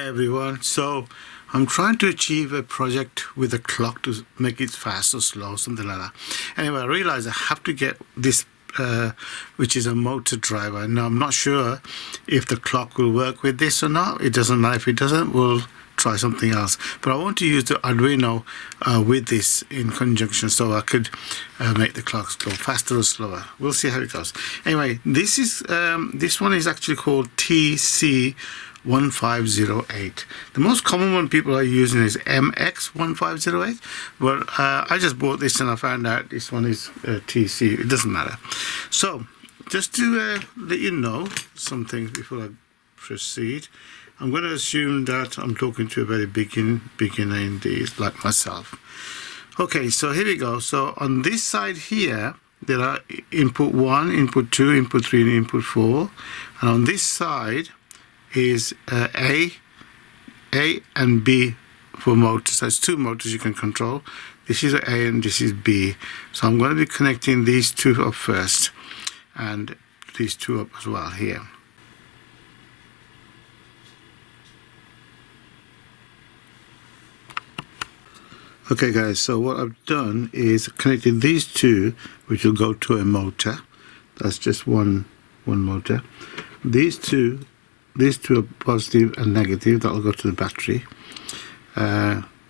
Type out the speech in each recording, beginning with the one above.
Hi everyone. So I'm trying to achieve a project with a clock to make it fast or slow, something like that. Anyway, I realized I have to get this which is a motor driver. Now I'm not sure if the clock will work with this or not. It doesn't matter. If it doesn't, we'll try something else. But I want to use the Arduino with this in conjunction so I could make the clocks go faster or slower. We'll see how it goes. Anyway, this one is actually called TC1508. The most common one people are using is MX1508, but I just bought this and I found out this one is TC. It doesn't matter. So just to let you know some things before I proceed, I'm going to assume that I'm talking to a very beginner indeed, like myself. Okay, so here we go. So on this side here, there are input 1, input 2, input 3, and input 4. And on this side is A and B for motors. So it's two motors you can control. This is A and this is B. So I'm going to be connecting these two up first, and these two up as well here. Okay guys, so what I've done is connected these two, which will go to a motor. That's just one motor. These two are positive and negative. That will go to the battery.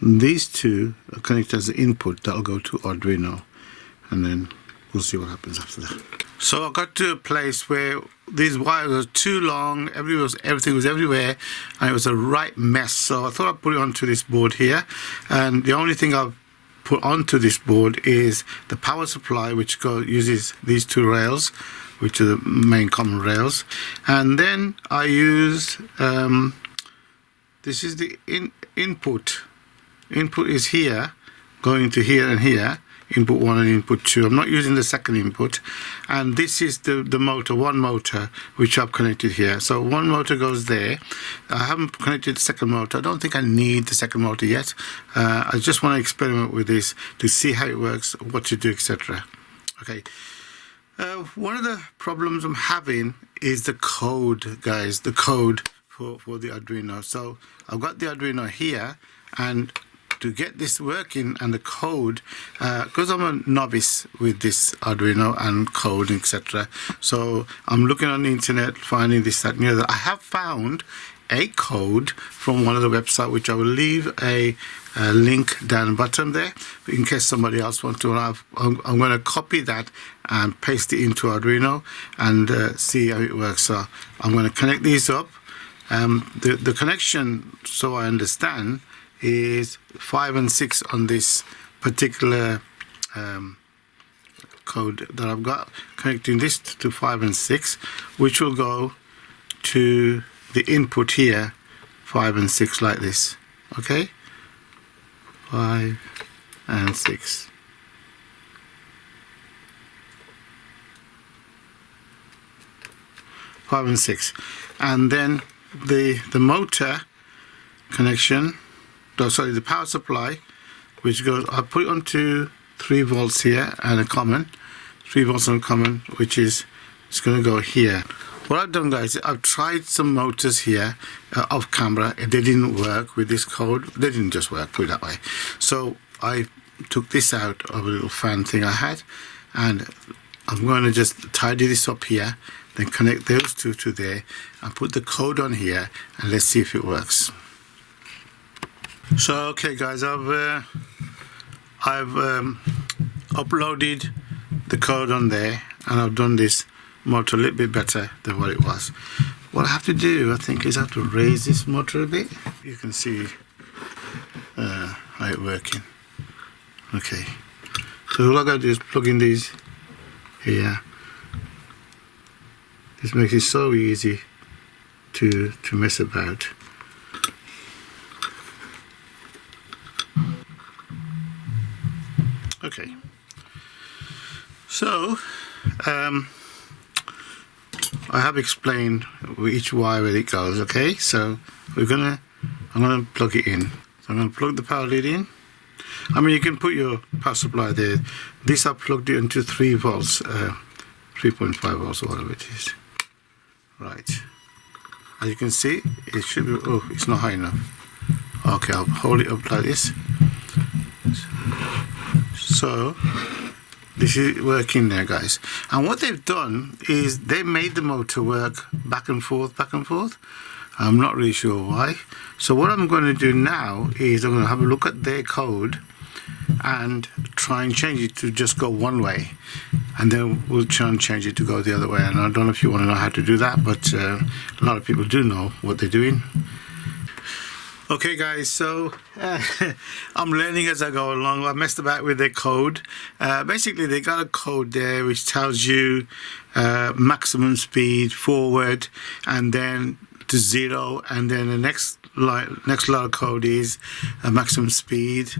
These two are connected as the input. That will go to Arduino, and then we'll see what happens after that. So I got to a place where these wires were too long, everything was everywhere, and it was a right mess. So I thought I'd put it onto this board here, and the only thing I've put onto this board is the power supply, which uses these two rails, which are the main common rails. And then I used this is the input. Input is here, going to here and here. Input 1 and input 2. I'm not using the second input, and this is the motor, one motor, which I've connected here. So one motor goes there. I haven't connected the second motor. I don't think I need the second motor yet. I just want to experiment with this to see how it works, what to do, etc. Okay. One of the problems I'm having is the code, guys, the code for the Arduino. So I've got the Arduino here, and to get this working and the code, because I'm a novice with this Arduino and code, etc. So I'm looking on the internet, finding this, that, and the other. I have found a code from one of the websites, which I will leave a link down the bottom there in case somebody else wants to. I'm going to copy that and paste it into Arduino and see how it works. So I'm going to connect these up. The connection, so I understand, is 5 and 6 on this particular code that I've got, connecting this to 5 and 6, which will go to the input here, 5 and 6, like this. Okay, 5 and 6. And then the motor connection, sorry, the power supply, which goes, I put it onto 3 volts here and a common, 3 volts on common, which is, it's going to go here. What I've done, guys, I've tried some motors here off camera. They didn't work with this code. They didn't just work, put it that way. So I took this out of a little fan thing I had, and I'm going to just tidy this up here, then connect those two to there, and put the code on here, and let's see if it works. So okay guys, I've uploaded the code on there, and I've done this motor a little bit better than what it was. What I have to do, I think, is I have to raise this motor a bit. You can see how it's working. Okay, so all I got to do is plug in these here. This makes it so easy to mess about. Okay, so I have explained each wire where it goes. Okay, so I'm gonna plug it in. So I'm gonna plug the power lead in. I mean, you can put your power supply there. This I plugged it into 3 volts, 3.5 volts or whatever it is. Right. as you can see, it should be, oh, it's not high enough. Okay, I'll hold it up like this. So this is working there, guys. And what they've done is they made the motor work back and forth, back and forth. I'm not really sure why. So what I'm going to do now is I'm going to have a look at their code and try and change it to just go one way, and then we'll try and change it to go the other way. And I don't know if you want to know how to do that, but a lot of people do know what they're doing. Okay guys, so I'm learning as I go along. I messed about with their code. Basically they got a code there which tells you maximum speed forward and then to 0, and then the next line of code is maximum speed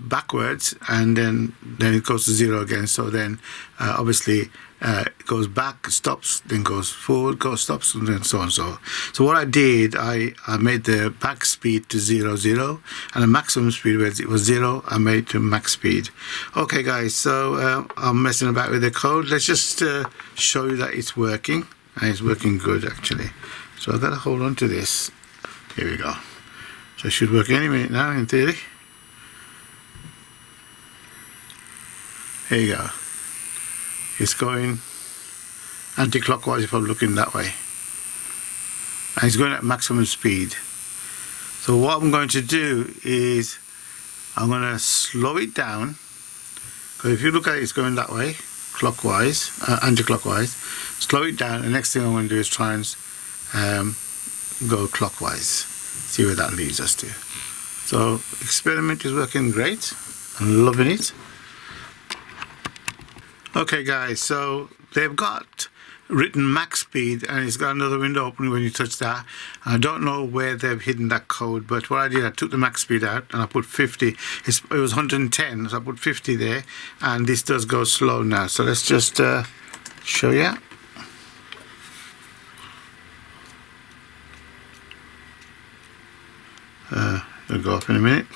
backwards, and then it goes to 0 again. So then obviously it goes back, stops, then goes forward, goes, stops, and then so on. So what I did, I made the back speed to 0, 0, and the maximum speed where it was 0, I made it to max speed. Okay guys, so I'm messing about with the code. Let's just show you that it's working, and it's working good actually. So I've got to hold on to this. Here we go. So it should work any minute now in theory. Here you go. It's going anti-clockwise if I'm looking that way. And it's going at maximum speed. So what I'm going to do is I'm going to slow it down. Because if you look at it, it's going that way, clockwise, anti-clockwise. Slow it down. The next thing I'm going to do is try and go clockwise. See where that leads us to. So experiment is working great. I'm loving it. Okay guys, so they've got written max speed, and it's got another window open when you touch that. I don't know where they've hidden that code, but what I did, I took the max speed out and I put 50. It was 110, so I put 50 there, and this does go slow now. So let's just show you. It'll go off in a minute.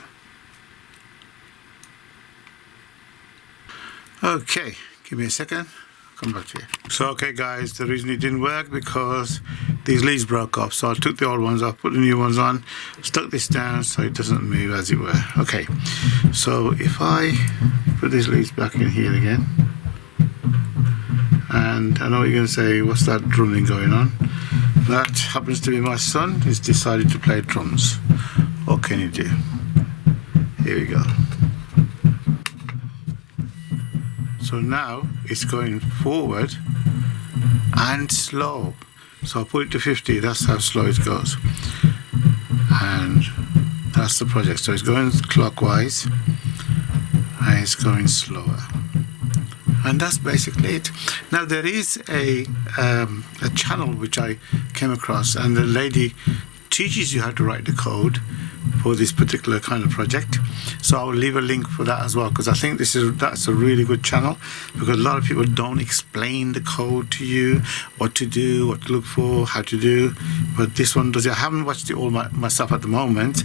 Okay, give me a second. I'll come back to you. So okay guys, the reason it didn't work because these leads broke off. So I took the old ones off, put the new ones on, stuck this down so it doesn't move, as it were. Okay, so if I put these leads back in here again, and I know what you're going to say, what's that drumming going on? That happens to be my son. He's decided to play drums. What can you do? Here we go. So now it's going forward and slow. So I'll put it to 50, that's how slow it goes. And that's the project. So it's going clockwise and it's going slower. And that's basically it. Now there is a channel which I came across, and the lady teaches you how to write the code for this particular kind of project. So I'll leave a link for that as well, because I think that's a really good channel, because a lot of people don't explain the code to you, what to do, what to look for, how to do. But this one does it. I haven't watched it all myself at the moment,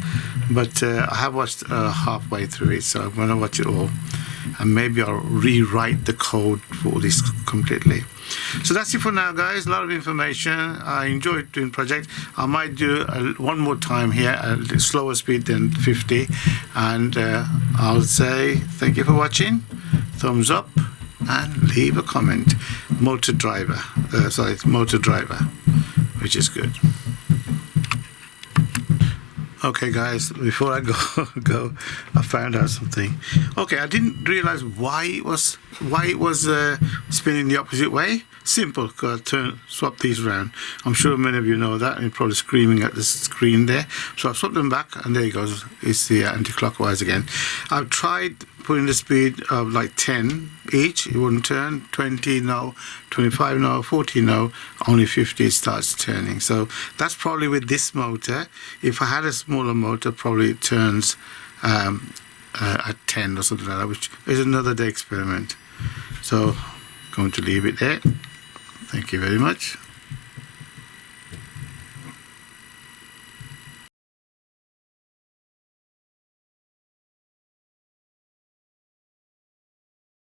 but I have watched halfway through it, so I'm going to watch it all. And maybe I'll rewrite the code for this completely. So that's it for now guys. A lot of information. I enjoyed doing project. I might do one more time here at a slower speed than 50, and I'll say thank you for watching, thumbs up, and leave a comment. Motor driver, which is good. Okay guys, before I go, I found out something. Okay, I didn't realize why it was spinning the opposite way. Simple, because I swap these around. I'm sure many of you know that, and you're probably screaming at the screen there. So I've swapped them back, and there it goes. It's the anti-clockwise again. I've tried putting the speed of like 10 each, it wouldn't turn. 20 no, 25 no, 40 no, only 50 it starts turning. So that's probably with this motor. If I had a smaller motor, probably it turns at 10 or something like that, which is another day experiment. So going to leave it there. Thank you very much.